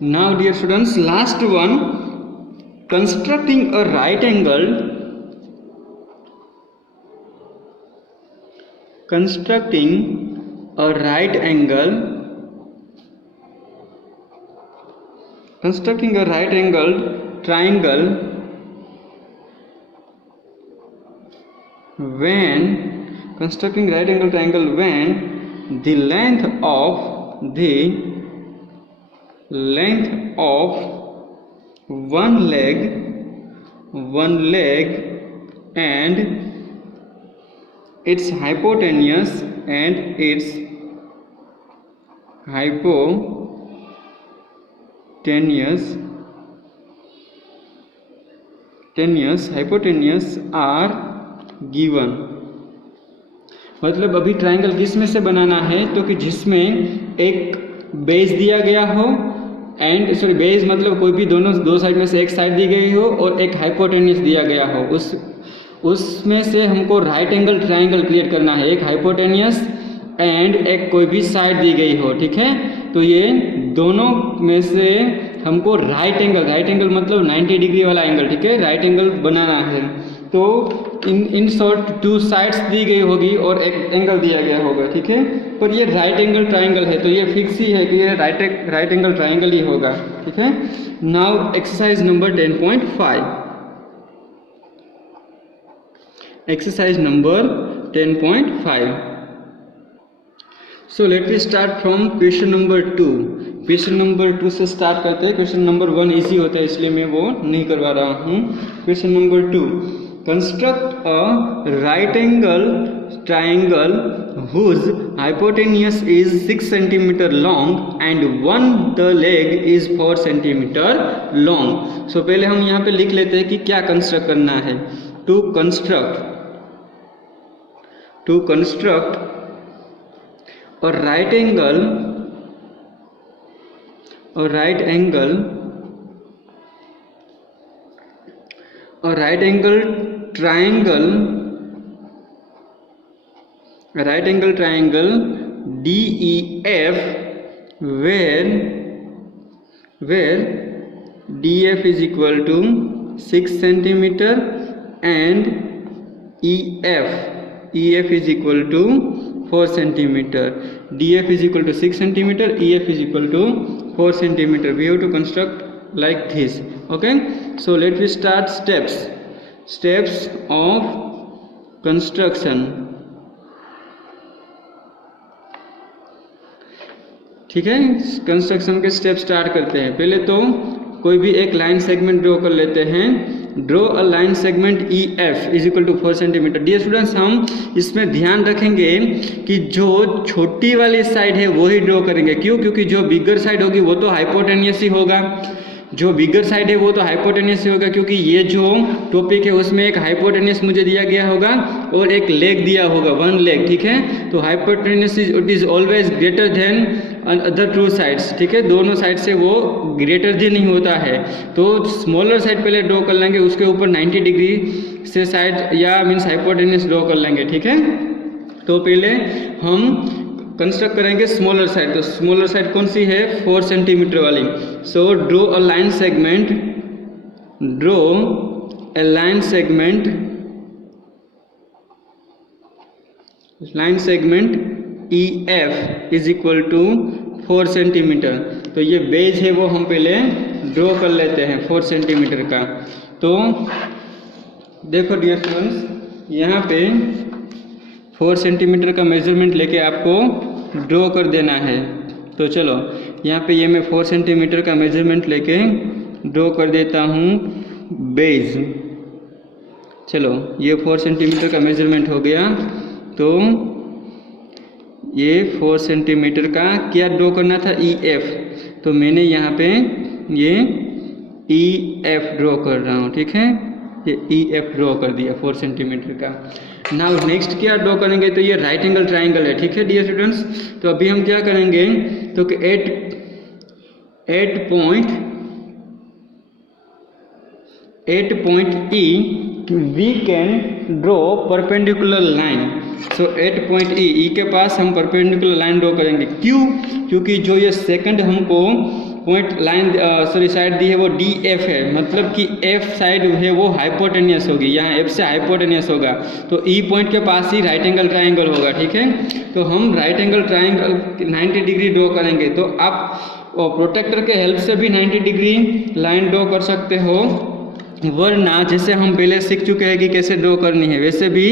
Now dear students, last one, constructing a right angle triangle when the length of one leg and its hypotenuse are given। मतलब अभी triangle किस में से बनाना है, तो कि जिसमें एक बेस दिया गया हो एंड बेस मतलब कोई भी दो साइड में से एक साइड दी गई हो और एक हाइपोटेन्यूस दिया गया हो, उसमें से हमको राइट एंगल ट्रायंगल क्रिएट करना है। एक हाइपोटेन्यूस एंड एक कोई भी साइड दी गई हो, ठीक है। तो ये दोनों में से हमको राइट एंगल मतलब 90 डिग्री वाला एंगल, ठीक है, राइट एंगल बनाना है। तो इन शॉर्ट टू साइड्स दी गई होगी और एक एंगल दिया गया होगा, ठीक है। पर ये राइट एंगल ट्रायंगल है तो ये फिक्स ही है कि ये राइट एंगल ट्रायंगल ही होगा, ठीक है। Now exercise number 10.5। Exercise number 10.5। So let me start from question number 2। Question number 2 से स्टार्ट करते हैं। क्वेश्चन नंबर 1 इजी होता है इसलिए मैं वो नहीं करवा रहा हूँ। Question number 2, construct a right angle triangle whose hypotenuse is 6 cm long and one the leg is 4 cm long। सो पहले हम यहाँ पे लिख लेते हैं कि क्या कंस्ट्रक्ट करना है। To construct a right angle triangle DEF where DF is equal to 6 cm and EF is equal to 4 cm। DF is equal to 6 cm, EF is equal to 4 cm। We have to construct like this, okay। So let me start steps of construction, ठीक है। Construction के step start करते हैं। पहले तो कोई भी एक लाइन सेगमेंट ड्रॉ कर लेते हैं। Draw a line segment EF is equal to 4 centimetre. Dear students, हम इसमें ध्यान रखेंगे कि जो छोटी वाली साइड है वो ही ड्रॉ करेंगे। क्यों? क्योंकि जो बिगर साइड होगी वो तो हाइपोटेन्यूस ही होगा। क्योंकि ये जो टॉपिक है उसमें एक हाइपोटेन्यूस मुझे दिया गया होगा और एक लेग दिया होगा, वन लेग, ठीक है। तो hypotenuse is always greater than other two sides, ठीक है। दोनों साइड से वो ग्रेटर देन नहीं होता है। तो स्मॉलर साइड पहले ड्रॉ कर लेंगे, उसके ऊपर 90 डिग्री से साइड या मीन्स हाइपोटेन्यूस ड्रॉ कर लेंगे, ठीक है। तो पहले हम कंस्ट्रक्ट करेंगे स्मॉलर साइड। तो स्मॉलर साइड कौन सी है? 4 सेंटीमीटर वाली। So draw a line segment EF is equal to 4 centimetre. तो ये बेस है वो हम पहले ड्रॉ कर लेते हैं 4 सेंटीमीटर का। तो देखो डियर स्टूडेंट्स, यहाँ पे 4 सेंटीमीटर का मेजरमेंट लेके आपको ड्रॉ कर देना है। तो चलो यहाँ पे ये मैं 4 सेंटीमीटर का मेजरमेंट लेके ड्रॉ कर देता हूँ बेस। चलो ये 4 सेंटीमीटर का मेजरमेंट हो गया। तो ये 4 सेंटीमीटर का क्या ड्रॉ करना था? EF। तो मैंने यहाँ पे ये EF ड्रॉ कर रहा हूँ, ठीक है। ये EF ड्रॉ कर दिया 4 सेंटीमीटर का। नाउ नेक्स्ट क्या ड्रॉ करेंगे? तो ये राइट एंगल ट्राइंगल है, ठीक है डियर स्टूडेंट्स। तो अभी हम क्या करेंगे? तो कि 8 point E we can draw perpendicular line. So 8 point E के पास हम परपेंडिकुलर लाइन ड्रॉ करेंगे। क्यों? क्योंकि जो ये सेकंड हमको पॉइंट लाइन साइड दी है वो डी एफ है, मतलब कि एफ साइड है वो हाइपोटेनियस होगी, यहाँ एफ से हाइपोटेनियस होगा, तो ई पॉइंट के पास ही राइट एंगल ट्राइंगल होगा। ठीक है, तो हम right angle triangle 90 degree draw करेंगे। तो आप प्रोटेक्टर के हेल्प से भी 90 डिग्री लाइन ड्रॉ कर सकते हो, वरना जैसे हम पहले सीख चुके हैं कि कैसे ड्रॉ करनी है, वैसे भी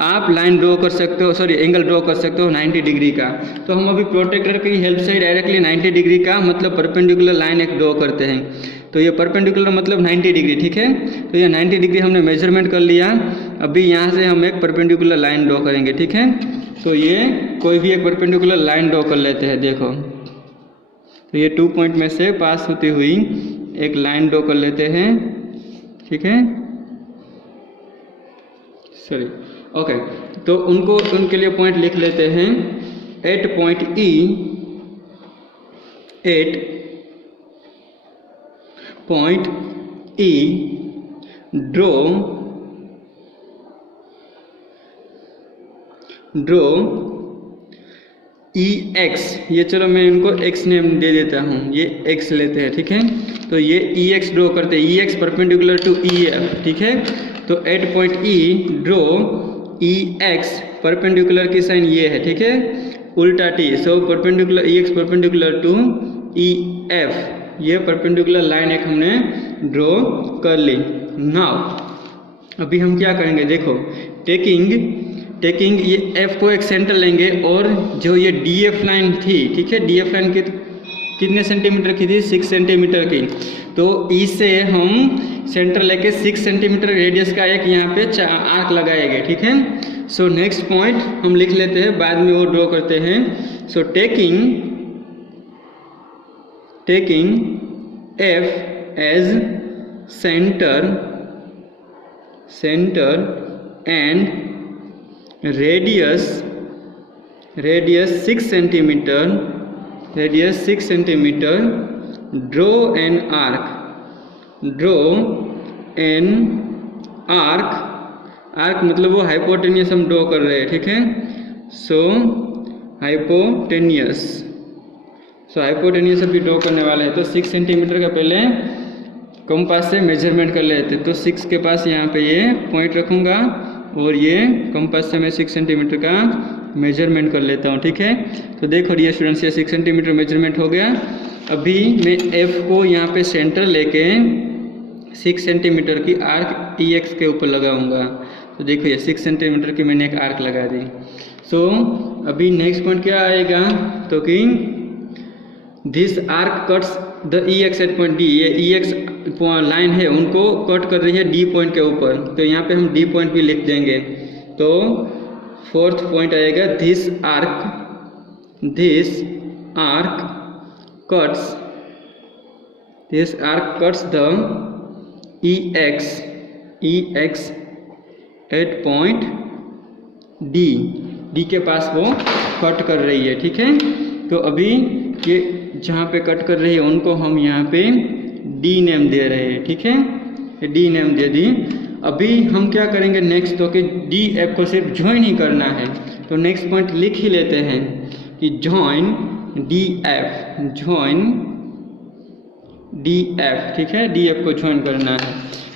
आप लाइन ड्रॉ कर सकते हो, एंगल ड्रॉ कर सकते हो 90 डिग्री का। तो हम अभी प्रोटेक्टर की हेल्प से डायरेक्टली 90 डिग्री का मतलब परपेंडिकुलर लाइन एक ड्रॉ करते हैं। तो ये परपेंडिकुलर मतलब 90 डिग्री। ठीक है, तो ये 90 डिग्री हमने मेजरमेंट कर लिया। अभी यहाँ से हम एक परपेंडिकुलर लाइन ड्रॉ करेंगे। ठीक है, तो ये कोई भी एक परपेंडिकुलर लाइन ड्रॉ कर लेते हैं। देखो, तो ये 2 पॉइंट में से पास होती हुई एक लाइन ड्रॉ कर लेते हैं। ठीक है, सॉरी, ओके, तो उनके लिए पॉइंट लिख लेते हैं। Eight point E draw E x, ये चलो मैं इनको एक्स नेम दे देता हूँ, ये एक्स लेते हैं। ठीक है, तो ये ई एक्स ड्रॉ करते हैं, E X perpendicular to E F. ठीक है, तो at point E draw E X, perpendicular की साइन ये है। ठीक है, उल्टा T, so perpendicular E X perpendicular to E F, ये परपेंडिकुलर लाइन एक हमने ड्रॉ कर ली। नाउ अभी हम क्या करेंगे, देखो, टेकिंग ये एफ को एक सेंटर लेंगे, और जो ये डी एफ लाइन थी, ठीक है, डी एफ लाइन कितने सेंटीमीटर की थी, 6 सेंटीमीटर की, तो ई से हम सेंटर लेके 6 सेंटीमीटर रेडियस का एक यहाँ पे आर्क लगाएंगे। ठीक है, सो नेक्स्ट पॉइंट हम लिख लेते हैं, बाद में वो ड्रॉ करते हैं। So taking F as centre and radius 6 centimetre, draw an arc मतलब वो हाइपोटेनियस हम ड्रॉ कर रहे हैं। ठीक है, सो हाइपोटेनियस अभी ड्रॉ करने वाले हैं। तो 6 सेंटीमीटर का पहले कंपास से मेजरमेंट कर लेते हैं। तो 6 के पास यहाँ पे ये पॉइंट रखूँगा, और ये कंपास से मैं 6 सेंटीमीटर का मेजरमेंट कर लेता हूँ। ठीक है, तो देखो डियर स्टूडेंट्स, ये 6 सेंटीमीटर मेजरमेंट हो गया। अभी मैं एफ को यहाँ पे सेंटर लेके 6 सेंटीमीटर की आर्क ई एक्स के ऊपर लगाऊंगा। तो देखो, ये 6 सेंटीमीटर की मैंने एक आर्क लगा दी। सो अभी नेक्स्ट पॉइंट क्या आएगा, तो कि this arc cuts the E X at point D, ये ई एक्स लाइन है उनको कट कर रही है डी पॉइंट के ऊपर, तो यहाँ पे हम डी पॉइंट भी लिख देंगे। तो 4th पॉइंट आएगा, this arc cuts the E X at point D के पास वो कट कर रही है। ठीक है, तो अभी ये जहाँ पे कट कर रही है उनको हम यहाँ पे डी नेम दे रहे हैं। ठीक है, डी नेम दे दी। अभी हम क्या करेंगे नेक्स्ट, तो कि डी एफ को सिर्फ ज्वाइन ही करना है। तो नेक्स्ट पॉइंट लिख ही लेते हैं कि ज्वाइन डी एफ। ठीक है, डी एफ को ज्वाइन करना है।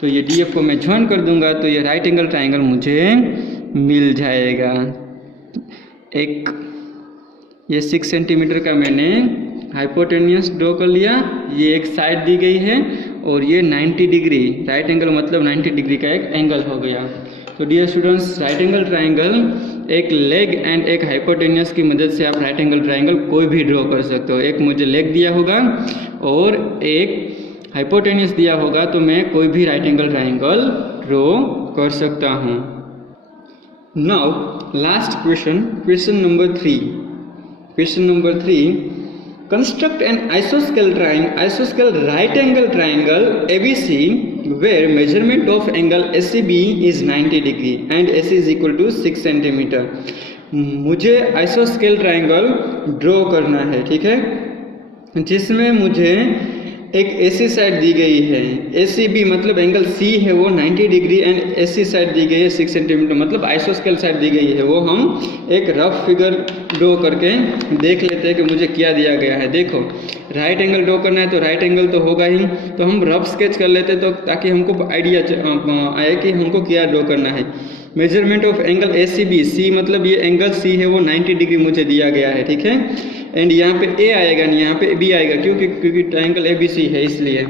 तो ये डी एफ को मैं ज्वाइन कर दूंगा, तो ये राइट एंगल ट्राइंगल मुझे मिल जाएगा। एक ये 6 सेंटीमीटर का मैंने हाइपोटेनियस ड्रॉ कर लिया, ये एक साइड दी गई है, और ये 90 डिग्री राइट एंगल मतलब 90 डिग्री का एक एंगल हो गया। तो dear students, right angle triangle एक लेग एंड एक हाइपोटेनियस की मदद से आप राइट एंगल ट्राइंगल कोई भी ड्रॉ कर सकते हो। एक मुझे लेग दिया होगा और एक हाइपोटेनियस दिया होगा, तो मैं कोई भी राइट एंगल ट्राइंगल ड्रॉ कर सकता हूँ। Now last question number 3। Construct an isosceles right angle triangle ABC where measurement of angle ACB is 90 degree and AC is equal to 6 centimeter. मुझे आइसोस्केल ट्राइंगल ड्रॉ करना है। ठीक है, जिसमें मुझे एक AC साइड दी गई है, ACB मतलब एंगल C है वो 90 डिग्री एंड AC साइड दी गई है 6 सेंटीमीटर, मतलब आइसोस्केल साइड दी गई है। वो हम एक रफ फिगर ड्रॉ करके देख लेते हैं कि मुझे क्या दिया गया है। देखो, राइट एंगल ड्रॉ करना है तो राइट एंगल तो होगा ही, तो हम रफ स्केच कर लेते तो ताकि हमको आइडिया आए कि हमको क्या ड्रॉ करना है। Measurement of angle A C B, C मतलब ये एंगल सी है वो 90 डिग्री मुझे दिया गया है, ठीक है। एंड यहाँ पे ए आएगा नहीं, यहाँ पे बी आएगा, क्योंकि ट्राइंगल ए बी सी है इसलिए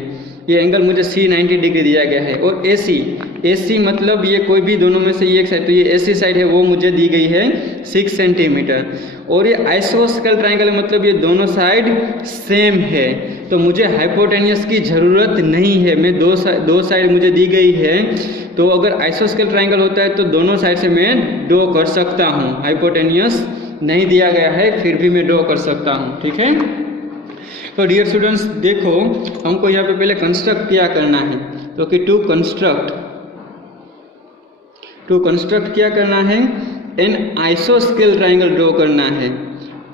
ये एंगल मुझे सी 90 डिग्री दिया गया है। और ए सी मतलब ये कोई भी दोनों में से ये एक साइड, तो ये ए सी साइड है वो मुझे दी गई है 6 सेंटीमीटर। और ये आइसोस्केल ट्राइंगल मतलब ये दोनों साइड सेम है, तो मुझे हाइपोटेनियस की ज़रूरत नहीं है। मैं दो साइड मुझे दी गई है, तो अगर आइसोस्केल ट्राइंगल होता है तो दोनों साइड से मैं ड्रॉ कर सकता हूँ। हाइपोटेनियस नहीं दिया गया है फिर भी मैं ड्रॉ कर सकता हूँ, ठीक है। तो डियर स्टूडेंट्स देखो, हमको यहाँ पे पहले कंस्ट्रक्ट क्या करना है, तो कि टू कंस्ट्रक्ट क्या करना है, एन आइसोस्केल ट्राइंगल ड्रॉ करना है।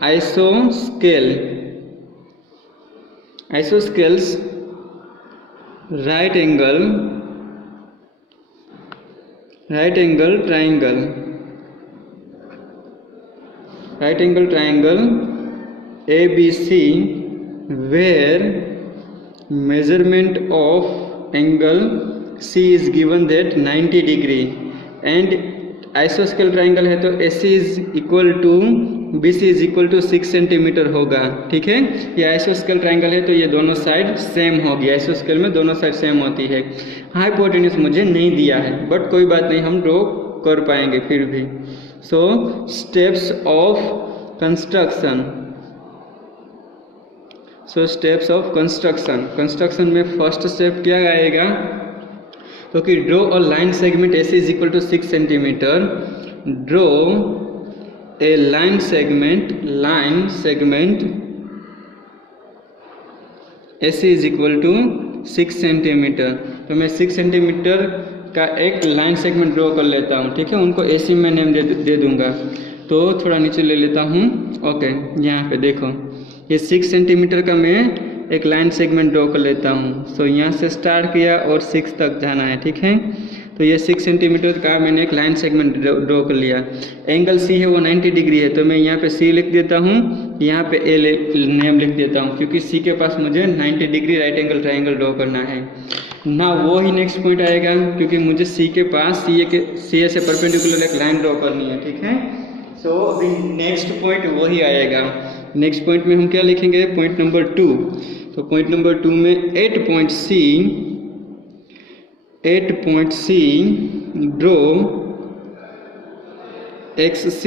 Isosceles right angle triangle ABC where measurement of angle C is given that 90 degree and isosceles triangle है तो AC is equal to BC is equal to 6 centimetre होगा, ठीक है। ये आइसोस्केल ट्राइंगल है तो ये दोनों साइड सेम होगी, आइसोस्केल में दोनों साइड सेम होती है। हाइपोटेन्यूज मुझे नहीं दिया है बट कोई बात नहीं, हम ड्रॉ कर पाएंगे फिर भी। सो स्टेप्स ऑफ कंस्ट्रक्शन में फर्स्ट स्टेप क्या आएगा, तो कि draw a line segment AC is equal to 6 centimetre. Draw a line segment AC is equal to 6 centimetre. तो मैं 6 सेंटीमीटर का एक लाइन सेगमेंट ड्रॉ कर लेता हूँ, ठीक है। उनको AC में नेम दे दूंगा। तो थोड़ा नीचे ले लेता हूँ, ओके। यहाँ पे देखो ये 6 सेंटीमीटर का मैं एक लाइन सेगमेंट ड्रॉ कर लेता हूँ। सो यहाँ से स्टार्ट किया और 6 तक जाना है, ठीक है। तो ये 6 सेंटीमीटर का मैंने एक लाइन सेगमेंट ड्रॉ कर लिया। एंगल C है वो 90 डिग्री है, तो मैं यहाँ पे C लिख देता हूँ, यहाँ पे A नेम लिख देता हूँ, क्योंकि C के पास मुझे 90 degree right angle triangle draw करना है ना। वो ही नेक्स्ट पॉइंट आएगा, क्योंकि मुझे C के पास CA से परपेंडिकुलर एक लाइन ड्रॉ करनी है, ठीक है। सो अभी नेक्स्ट पॉइंट वही आएगा। नेक्स्ट पॉइंट में हम क्या लिखेंगे, पॉइंट नंबर 2। तो पॉइंट नंबर 2 में 8 point C draw XC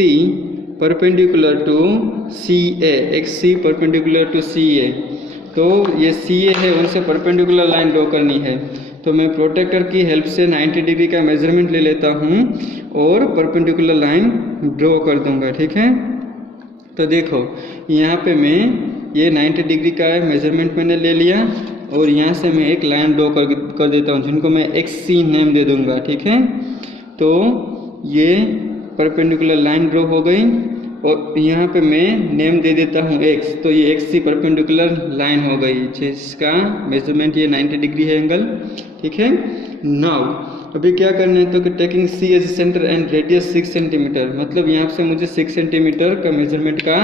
perpendicular to CA, XC perpendicular to CA। तो ये CA है, उनसे परपेंडिकुलर लाइन ड्रॉ करनी है। तो मैं प्रोटेक्टर की हेल्प से 90 डिग्री का मेजरमेंट ले लेता हूँ और परपेंडिकुलर लाइन ड्रॉ कर दूंगा, ठीक है। तो देखो यहाँ पे मैं ये 90 डिग्री का मेजरमेंट मैंने ले लिया और यहाँ से मैं एक लाइन ड्रॉ कर देता हूँ, जिनको मैं XC नेम दे दूंगा, ठीक है। तो ये परपेंडिकुलर लाइन ड्रॉ हो गई और यहाँ पे मैं नेम दे देता हूँ X। तो ये XC परपेंडिकुलर लाइन हो गई, जिसका मेजरमेंट ये 90 डिग्री है एंगल, ठीक है। नाउ अभी क्या करना है, तो कि taking C as centre and radius 6 centimetre, मतलब यहाँ से मुझे 6 सेंटीमीटर का मेजरमेंट का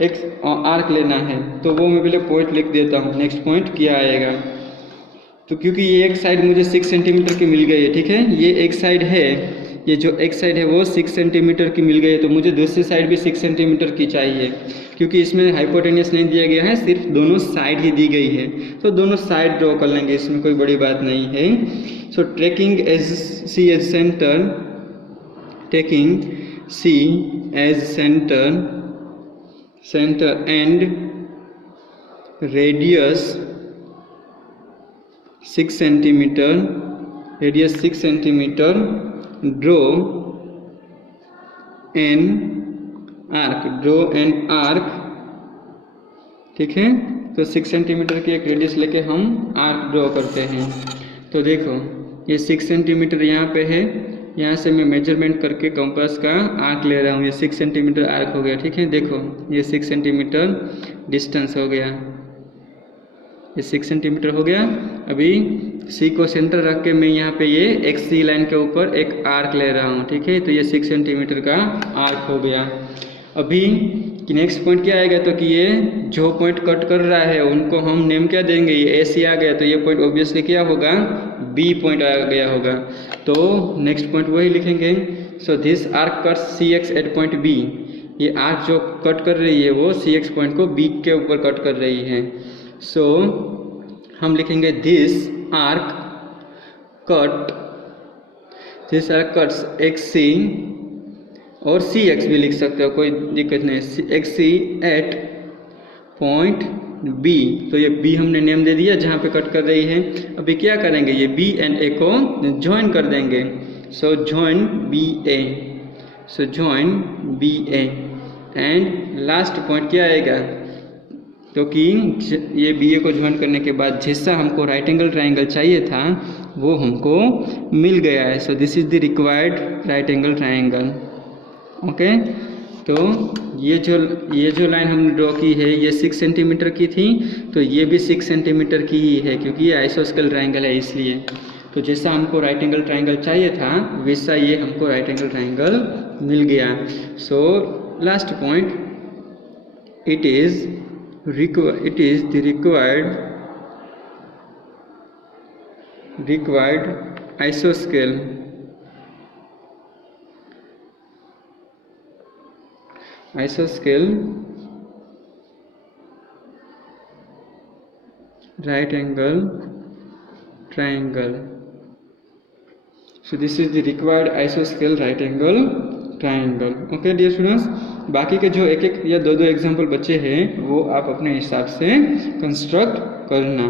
एक आर्क लेना है। तो वो मैं पहले पॉइंट लिख देता हूँ। नेक्स्ट पॉइंट क्या आएगा, तो क्योंकि ये एक साइड मुझे 6 सेंटीमीटर की मिल गई है, ठीक है। ये एक साइड है, ये जो एक साइड है वो 6 सेंटीमीटर की मिल गई है, तो मुझे दूसरी साइड भी 6 सेंटीमीटर की चाहिए, क्योंकि इसमें हाइपोटेनियस नहीं दिया गया है, सिर्फ दोनों साइड ही दी गई है। तो दोनों साइड ड्रॉ कर लेंगे, इसमें कोई बड़ी बात नहीं है। So taking C as centre and radius 6 centimetre, draw an arc, ठीक है। तो 6 सेंटीमीटर की एक रेडियस लेके हम आर्क ड्रॉ करते हैं। तो देखो ये 6 सेंटीमीटर यहाँ पे है, यहाँ से मैं मेजरमेंट करके कंपास का आर्क ले रहा हूँ। ये 6 सेंटीमीटर आर्क हो गया, ठीक है। देखो ये 6 सेंटीमीटर डिस्टेंस हो गया, ये 6 सेंटीमीटर हो गया। अभी C को सेंटर रख के मैं यहाँ पे ये XC लाइन के ऊपर एक आर्क ले रहा हूँ, ठीक है। तो ये 6 सेंटीमीटर का आर्क हो गया। अभी कि नेक्स्ट पॉइंट क्या आएगा, तो कि ये जो पॉइंट कट कर रहा है उनको हम नेम क्या देंगे, ये ए सी आ गया तो ये पॉइंट ऑब्वियसली क्या होगा, बी पॉइंट आ गया होगा। तो नेक्स्ट पॉइंट वही लिखेंगे। So this arc cut C X at point B, ये आर्क जो कट कर रही है वो सी एक्स पॉइंट को बी के ऊपर कट कर रही है। सो हम लिखेंगे this arc cuts X C, और सी एक्स भी लिख सकते हो, कोई दिक्कत नहीं, एक्स सी एट पॉइंट बी। तो ये बी हमने नेम दे दिया जहाँ पे कट कर रही है। अभी क्या करेंगे, ये बी एंड ए को ज्वाइन कर देंगे। So join B A, so join B A, and last point क्या आएगा, क्योंकि ये बी ए को ज्वाइन करने के बाद जैसा हमको राइट एंगल ट्राइंगल चाहिए था वो हमको मिल गया है। So this is the required right angle triangle. Okay, तो ये जो लाइन हमने ड्रॉ की है ये 6 सेंटीमीटर की थी, तो ये भी 6 सेंटीमीटर की ही है क्योंकि ये आइसोस्केल ट्राइंगल है इसलिए। तो जैसा हमको राइट एंगल ट्राइंगल चाहिए था वैसा ये हमको राइट एंगल ट्राइंगल मिल गया। So last point, it is the required आइसोस्केल right angle triangle. So this is the required isosceles right angle triangle. Okay dear students, बाकी के जो एक एक या दो एग्जाम्पल बचे हैं वो आप अपने हिसाब से कंस्ट्रक्ट करना।